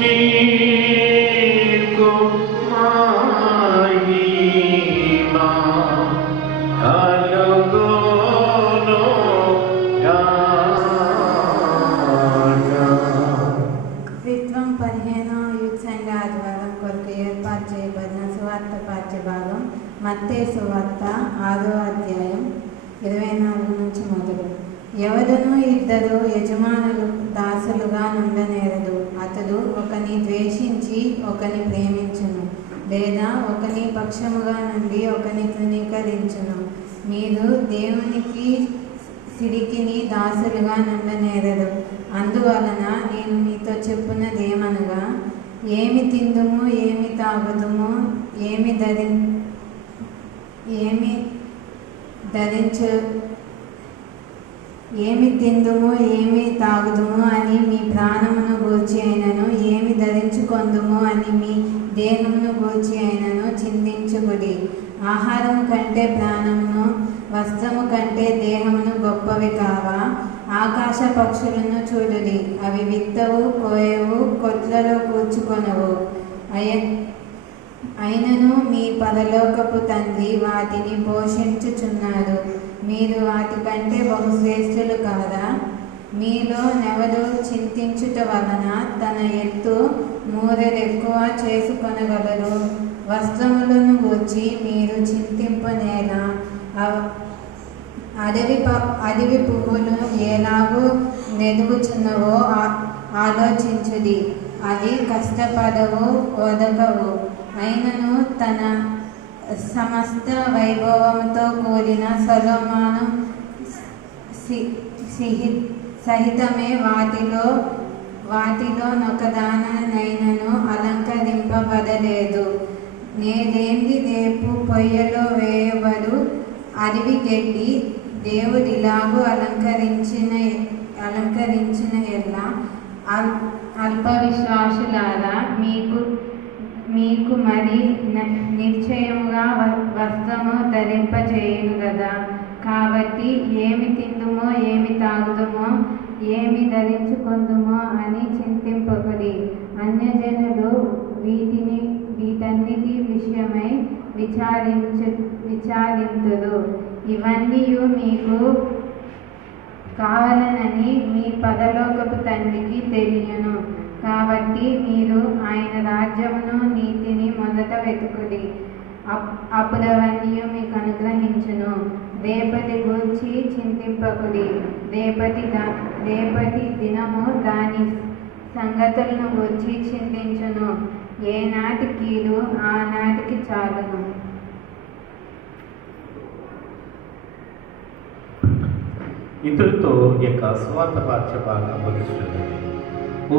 నీకు మహిమ కలుగును గాక. త్రిత్వం 15వ యూత్ సంఘ ఆదివారం కొరకు ఏర్పాటు చేయబడిన సువార్త పాఠ్యభాగం మత్తయి సువార్త 6వ అధ్యాయం 24 నుంచి మొదలు. ఎవరునూ ఇద్దరు యజమానులు దాసులుగా నుండనేరదు. అతడు ఒకని ద్వేషించి ఒకని ప్రేమించును, లేదా ఒకని పక్షముగా నుండి ఒకని తృణీకరించును. మీరు దేవునికి సిరికిని దాసులుగా నుండనేరదు. అందువలన నేను మీతో చెప్పున్నదేమనగా, ఏమి తిందుము, ఏమి తాగుదుము, ఏమి తిందుము, ఏమి తాగుదుము అని మీ ప్రాణమును గూర్చి అయినను, ఏమి ధరించుకొందుము అని మీ దేహమును గూర్చి అయినను చింతించుకుడి. ఆహారము కంటే ప్రాణమును, వస్త్రము కంటే దేహమును గొప్పవి కావా? ఆకాశ పక్షులను చూడుడి, అవి విత్తవు, కోయవు, కొట్లలో కూర్చుకొనవు, అయినను మీ పరలోకపు తండ్రి వాటిని పోషించుచున్నాడు. మీరు వాటి కంటే బహుశ్రేష్ఠులు కాదా? మీలో నెవడు చింతించుట వలన తన ఎత్తు మూరెడెక్కువ చేసుకొనగలరు? వస్త్రములను గూర్చి మీరు చింతింపనేలా? అడవి పువ్వులు ఎలాగూ నెదుగుచున్నవో ఆలోచించుడి. అవి కష్టపడవు, ఒదగవు. అయినను తన సమస్త వైభవంతో కూడిన సొలొమోను సహితమే వాటిలో నొకదానైనను అలంకరింపబడలేదు. నేదేంది రేపు పొయ్యలో వేయబడు అడవి గడ్డి దేవుడిలాగూ అలంకరించిన ఎల్లా అల్పవిశ్వాసులారా, మీకు మరి నిశ్చయముగా వస్త్రము ధరింపచేయును గదా. కాబట్టి ఏమి తిందుమో, ఏమి తాగుదుమో, ఏమి ధరించుకొందుమో అని చింతింపకుడి. అన్యజనులు వీటన్నిటి విషయమై విచారింతురు. ఇవన్నీ మీకు కావాలనని మీ పరలోకపు తండ్రికి తెలియను. కాబట్టి మీరు ఆయన రాజ్యమును నీతిని మొదట వెతుకుడి, అప్పుడవన్నీ మీకు అనుగ్రహించును. రేపటి గూర్చి చింతింపకుడి, రేపటి దినము దాని సంగతులను గూర్చి చింతించును. ఏనాటి కీడు ఆనాటికి చాలును. ఇతరులతో ఈ యొక్క స్వార్థ పాఠ్య భాగం ముగిస్తుంది. ఓ